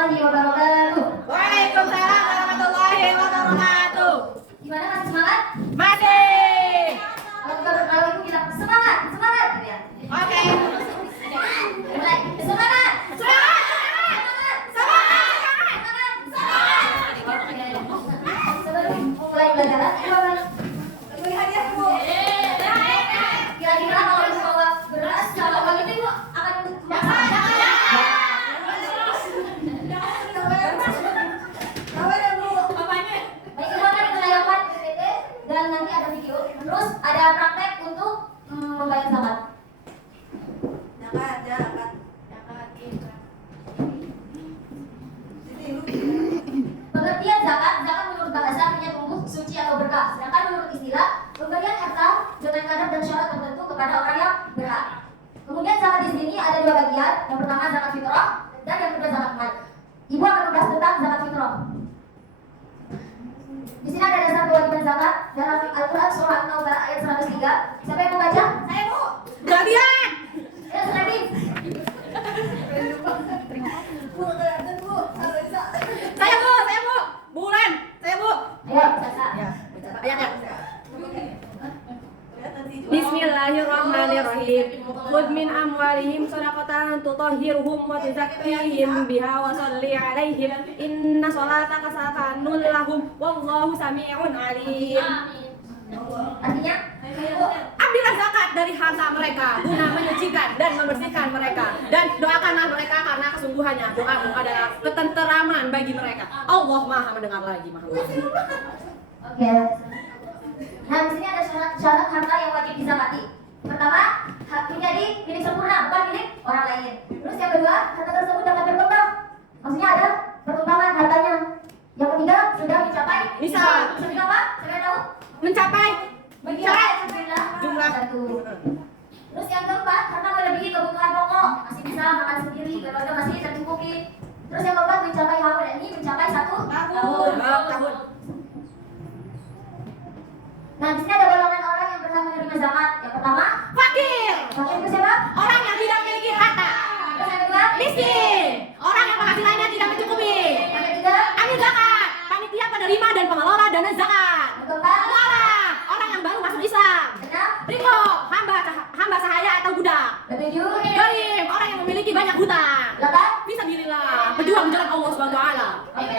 warahmatullahi wabarakatuh. Waalaikumsalam warahmatullahi wabarakatuh. Gimana, masih semangat? Masih. Kalau itu kita semangat gitu ya. Oke. Mulai. Semangat. Sebelum mulai belajar, bagi hadiah Bu. Kira-kira kalau ibu bawa beras, kalau bagi itu ibu akan masak? Baik, ibu akan menayangkan PPT dan nanti ada video. Terus ada praktek untuk membayar zakat. Pengertian zakat menurut bahasa artinya tumbuh, suci atau berkah. Sedangkan menurut istilah, pemberian harta dengan kadar dan syarat tertentu kepada orang yang berhak. Kemudian zakat di sini ada dua bagian. Yang pertama zakat fitrah dan yang kedua zakat mal. Ibu akan membahas tentang zakat fitrah. Di sini ada dasar kewajiban zakat dalam Al-Quran surah An-Nahl ayat 103. Siapa yang membaca? Saya Bu. Bagian. Ya, Sulaim. Saya Bu. Bulan. Saya Bu. Ayo, Sasa. Ya. Ayatnya. Bismillahirrahmanirrahim. Khudh min amwalihim shadaqatan tutahhiruhum wa tuzakkihim biha wa shalli 'alaihim inna shalataka sakanun lahum wallahu samii'un 'aliim. Artinya, Ambillah zakat dari harta mereka guna menyucikan dan membersihkan mereka, dan doakanlah mereka karena kesungguhannya doamu adalah ketenteraman bagi mereka. Allah Maha mendengar lagi, Maha melihat. Oke. Nah, di sini ada syarat harta yang wajib dizakati. Pertama, hak menjadi milik sempurna, bukan milik orang lain. Terus yang kedua, harta tersebut dapat berkembang. Maksudnya ada perkembangan hartanya. Yang ketiga, sudah mencapai Nisab. Sampai apa? Sampai tahu? Mencapai Syarat jumlah satu. Terus yang keempat, harta melebihi kebutuhan pokok, masih bisa makan sendiri, keluarga masih tercukupi. Terus yang keempat, mencapai haul, ini mencapai 1 tahun. Nah, di sini ada golongan orang yang berhak menerima zakat. Yang pertama, fakir, fakir itu siapa? orang yang tidak memiliki harta. Terus yang kedua, Miskin, orang yang penghasilannya tidak mencukupi. yang ketiga, Ambil zakat, panitia penerima dan pengelola dana zakat. yang keempat, Orang yang baru masuk Islam. keenam, Ringo, hamba sahaya atau budak. ketujuh, Garim, orang yang memiliki banyak hutang. delapan. Fisabilillah, berjuang di jalan Allah Subhanahu wa taala. Oke.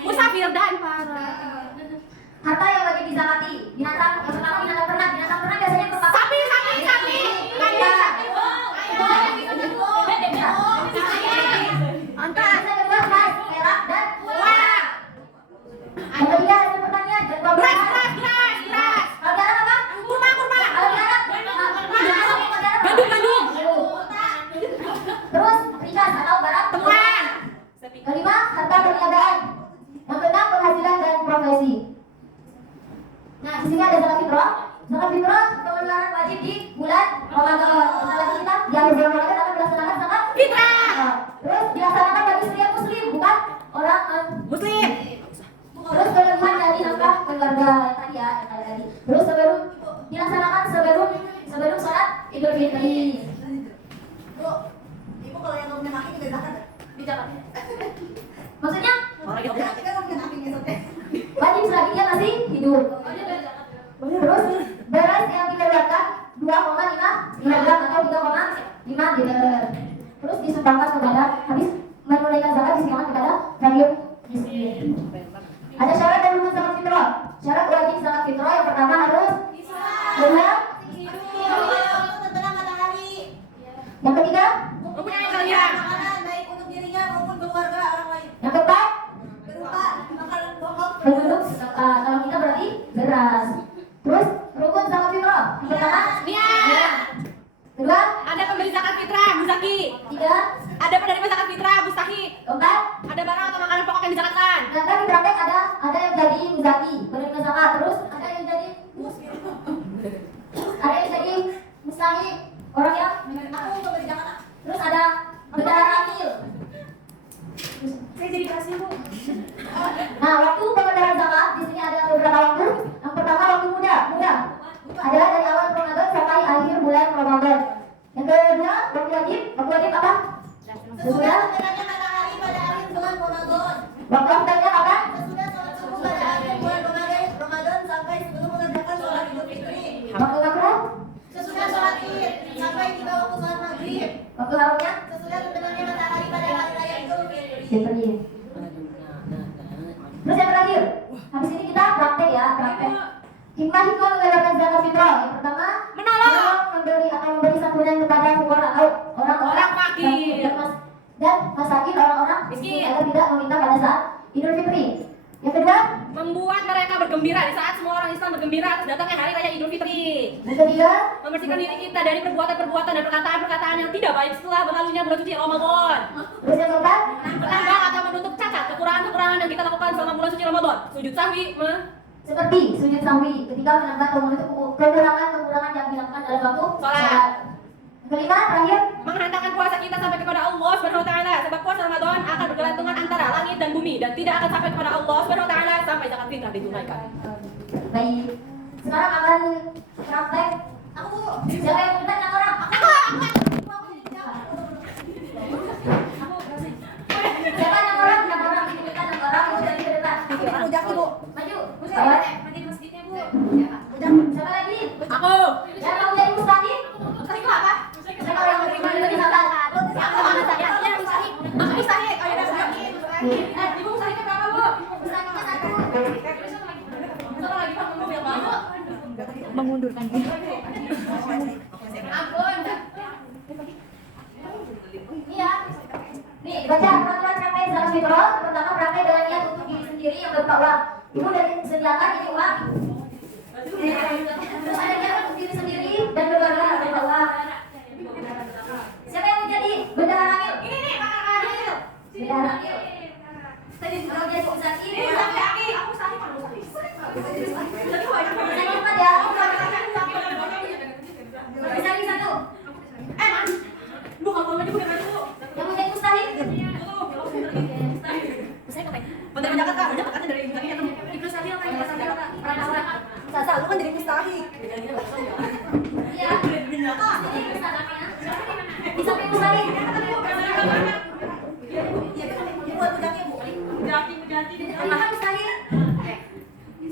Musafir dan para Harta yang wajib dizakati. Binatang, yang pertama binatang ternak. Binatang ternak biasanya berupa sapi. Antar. Yang kedua emas, perak dan Wah, yang ketiga hasil pertanian dan buah beras. Kalau garam apa? Kurma. Kalau garam, Gandum. Terus rikas atau barang Temuan. Kelima, harta perniagaan. Yang keenam, penghasilan dan profesi. Nah, di sini ada zakat fitrah. Zakat fitrah pengeluaran wajib di bulan Ramadan. Lagi kita di akhir bulan Ramadan akan dilaksanakan zakat Fitrah. Nah, terus dilaksanakan bagi setiap muslim, bukan orang Muslim. Terus kelebihan dari nafkah keluarga yang tadi ya, yang tadi. Terus dilaksanakan sebelum sholat Idul Fitri. Ibu kalau yang ngomongin maki juga zakat Dicatat. Maksudnya Orang yang ya? Kita ngomongin maki besoknya. wajib selagi dia masih hidup. Terus beras yang dikeluarkan 2,5 kilogram atau 3,5 liter. Terus disumbangkan kepada habis menunaikan zakat disumbangkan kepada fakir miskin. Ada syarat dan rukun zakat fitrah. Syarat wajib zakat fitrah yang pertama harus benar. Terbenam matahari. Yang ketiga, mempunyai kalian. Makanan baik untuk dirinya maupun keluarga orang lain. yang keempat, Berupa makanan pokok. berbentuk kalau kita berarti beras. Terus rukun zakat fitrah. Yang pertama, Niat. kedua, Ada pemberi zakat fitrah, muzaki. tiga, Ada penerima zakat fitrah, mustahik. keempat. Ada barang atau makanan pokok yang dizakatkan. Nah, kan di praktek ada yang jadi muzaki, penerima zakat, terus ada yang jadi mustahik, orang yang Aku memberi zakat. terus ada bendahara ramil. Saya jadi kasih Bu. Nah, waktu pengeluaran zakat di sini ada beberapa waktu. Yang pertama waktu muda adalah dari awal Ramadan sampai akhir bulan Ramadan. Yang kedua waktu wajib apa? Sesudah terbenamnya matahari pada Fitri. Terus yang terakhir, habis ini kita praktek ya, praktek. Hikmah-hikmah mengeluarkan zakat fitrah. Yang pertama, Menolong. memberi atau memberi santunan kepada fuqara atau orang-orang fakir. dan masakin orang-orang miskin agar tidak meminta pada saat Idul Fitri. Yang kedua, Membuat mereka bergembira di saat semua orang Islam bergembira atas datangnya hari raya Idul Fitri. yang ketiga, Membersihkan diri kita dari perbuatan-perbuatan dan perkataan-perkataan yang tidak baik setelah berlalunya bulan suci Ramadan. terus yang keempat, Menambah atau menutup cacat kekurangan-kekurangan yang kita lakukan selama bulan suci Ramadan. Sujud sahwi, seperti sujud sahwi ketika menambah atau menutup kekurangan-kekurangan yang dilakukan dalam waktu Salat. Yang kelima, terakhir, menghantarkan puasa kita sampai kepada Allah Subhanahu wa taala. Sebab puasa Ramadan akan bergelantungan antara langit dan bumi dan tidak akan sampai kepada Allah Subhanahu wa taala sampai zakat fitrah ditunaikan. baik. Sekarang akan praktek. Aku. Siapa yang minta yang orang? Aku Siapa yang orang? Yang orang minta yang orang. Aku dari ke depan. Aku Jaki, Bu. Maju. Bawah. Maju di masjidnya, Bu. Siapa lagi? Aku. Yang mau jadi mustahik? Mustahik itu apa? Siapa yang menerima dari zakat? Aku mana saya? Iya, mustahik. Aku mustahik. Oh, ya udah, Mustahik. Ibu mustahiknya berapa, Bu? Mustahiknya satu. Satu lagi, Pak, mau bilang apa? Mengundurkan diri. Ampun. Iya. Nih, baca peraturan praktek zakat fitrah. Pertama, praktek dengan niat untuk diri sendiri yang berupa uang. Ibu dari sediakan ini uang. Terus ada niat untuk diri sendiri dan keluarga yang berupa uang. Siapa yang menjadi bendahara Ramil? Ini nih, kakak itu. Bendahara Ramil. Tadi sudah jadi Ustazi. Ini Mustahik. Aku Mustahik, aku Mustahik. Saya cepat ya. Ustazi satu. Mas. Bu, kalau mau maju bukan maju, Bu. Yang menjadi mustahik. Bentar Jakarta, Kak. Jakarta dari tadi ketemu. Ibnu Sadil, Kak. Ibnu Sadil, Kak. Pernah. Sasa, lu kan jadi Mustahik. Iya. Ini mustahiknya. Di samping mustahik. Iya, ini buat Bu Jaki, Bu. Jati. Ini kan mustahik.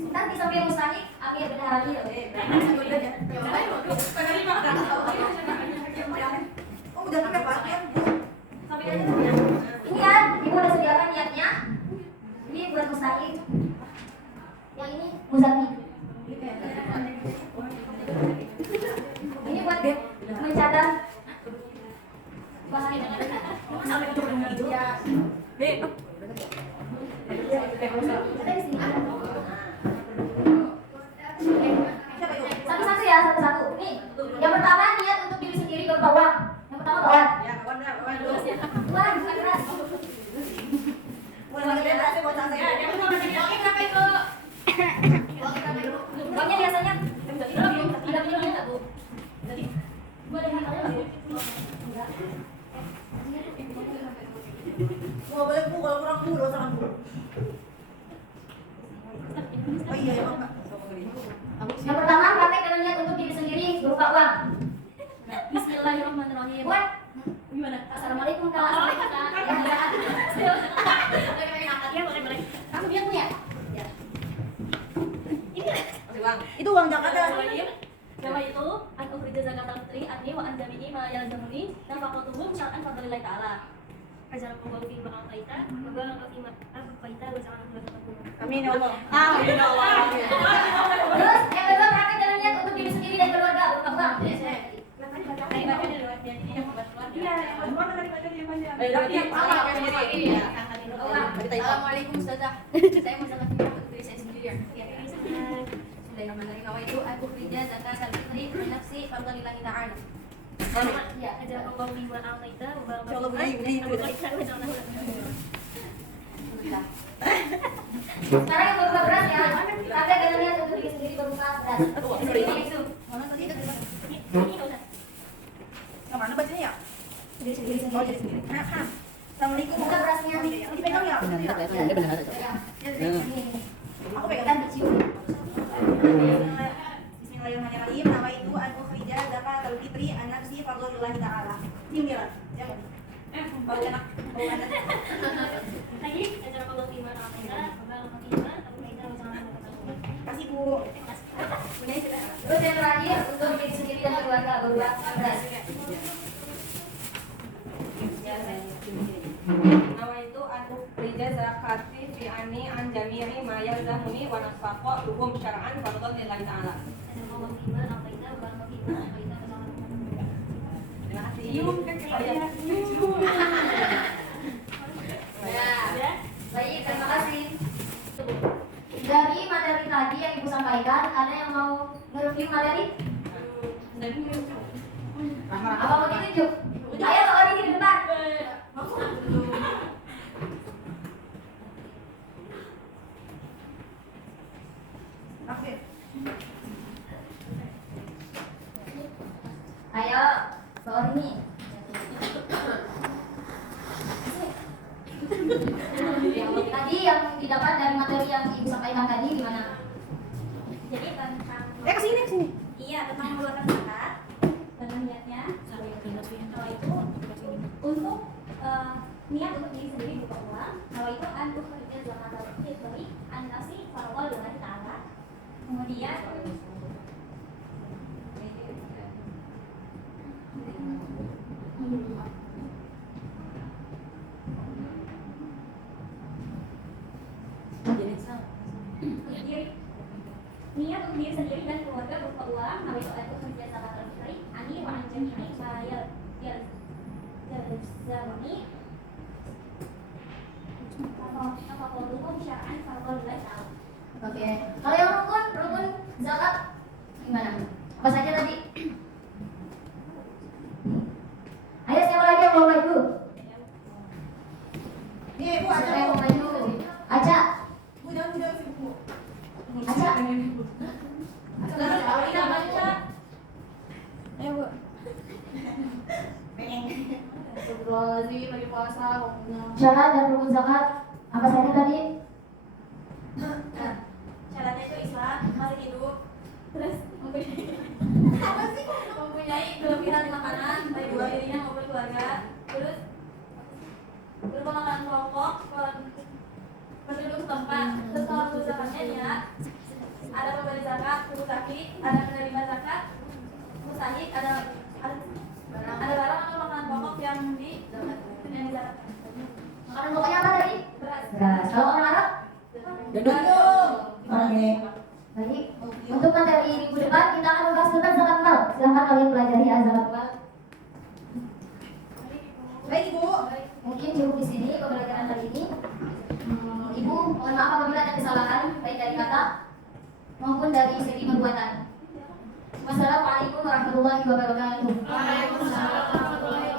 Ntar di samping mustahik, ambil bendahara Ramil. Oh, udah sampai pasien. Ini ya, ibu udah sediakan niatnya. Ini buat mustahik. Yang ini muzaki. Ini buat mencatat bahan. Ya. Ada di sini. Satu-satu ya, satu-satu. Nih, yang pertama niat untuk diri sendiri berupa uang. Yang pertama kawan. Ya, kawan dulu. Uang bukan keras. Mulai lagi berasa buat Sasa. Oke, berapa itu? Uangnya biasanya tidak punya minta Bu. Boleh minta Bu. Nggak boleh, Bu, kalau kurang Bu, dosa kan, Bu. Oh iya, emang, Kak. Yang pertama praktek dengan niat untuk diri sendiri berupa uang. Bismillahirrahmanirrahim. Buat Gimana? Assalamualaikum Kak. Kamu dia punya? Itu uang Jakarta. Nama itu an ukhrija zakatal fitri anni wa an jami'i ma yalzamuni nafaqatuhum syar'an fadlillahi ta'ala. Ajarakum wa fi ma ataita wa baraka fi ma ataita wa ja'alna min al-muttaqin. Amin ya Allah. Amin ya Allah. Terus yang kedua praktek dengan niat untuk diri sendiri dan keluarga berupa uang. Assalamualaikum Ustazah. Saya mau zakat fitrah untuk diri saya sendiri ya. Bismillahirrahmanirrahim. Nawaitu an ukhrija zakatal fitri min nafsi fadlillahi ta'ala. Ya, ajarakum wa fi ma ataita wa baraka Insyaallah beli. Sekarang yang berupa beras ya. Praktek dengan niat untuk diri sendiri berupa beras. Mana tadi? Yang mana bacanya ya? Diri sendiri Oh, sendiri. jadi sendiri. Assalamualaikum. Buka berasnya. Dipegang ya? Aku pegang. Kan dicium. Bismillahirrahmanirrahim. Nama itu an ukhrija zakatul fitri an nafsi fadlillahi ta'ala. Diam ya. Jangan. Bau enak. Bau enak. Lagi, ajarakum wa fi ma ataita wa baraka fi ma ataita wa ja'alna min al-muttaqin. Kasih Bu. Terus yang terakhir untuk diri sendiri dan keluarga berupa beras. Nama itu an tunfi'ani an jami'i ma yalzamuni wa nafaqatuhum syar'an fardhan lillahi ta'ala. Ajarallahu fima a'taita wa barik fima a'taita wa jangan Terima kasih. Ya. Baik, terima kasih. Dari materi tadi yang Ibu sampaikan, ada yang mau nge-review materi? Apa mau ditunjuk? Ayo Pak Odi di depan. Ayo, Pak Odi. Tadi yang didapat dari materi yang Ibu sampaikan tadi gimana? Jadi tentang Kesini. iya tentang mengeluarkan zakat dan niatnya kalau itu untuk niat untuk diri sendiri bukan uang. Kalau itu untuk kerja zakat dari anasi farwal lillahi ta'ala. Kemudian niat untuk diri sendiri dan keluarga berupa uang. Kalau itu untuk kerja zakat dari ani wa an jami'i ma yalzamuni apa hukum syar'an farwal lillahi ta'ala. Oke. Kalau yang rukun zakat gimana? Apa saja tadi? Ayo siapa lagi yang mau maju? Nih, Bu, Siapa yang mau maju? Aca. Bu, jangan sih, Bu. Aca. Ayo, Bu. Astagfirullahaladzim, lagi puasa. Syarat dan rukun zakat apa saja tadi? Syaratnya itu Islam, masih hidup, terus mempunyai kelebihan makanan baik buat dirinya maupun keluarga, terus berupa makanan pokok penduduk setempat. Terus kalau rukun zakatnya ya ada pemberi zakat, mustahik, ada penerima zakat, mustahik, ada barang atau makanan pokok yang dizakat. Makanan pokoknya apa tadi? Beras. Beras. Kalau orang Arab? Gandum. Oke. Baik. Untuk materi minggu depan kita akan membahas tentang zakat mal. Silahkan kalian pelajari zakat mal. Baik, Ibu. Mungkin cukup di sini pembelajaran kali ini. Ibu, mohon maaf apabila ada kesalahan baik dari kata maupun dari segi perbuatan. Wassalamualaikum warahmatullahi wabarakatuh. Waalaikumsalam warahmatullahi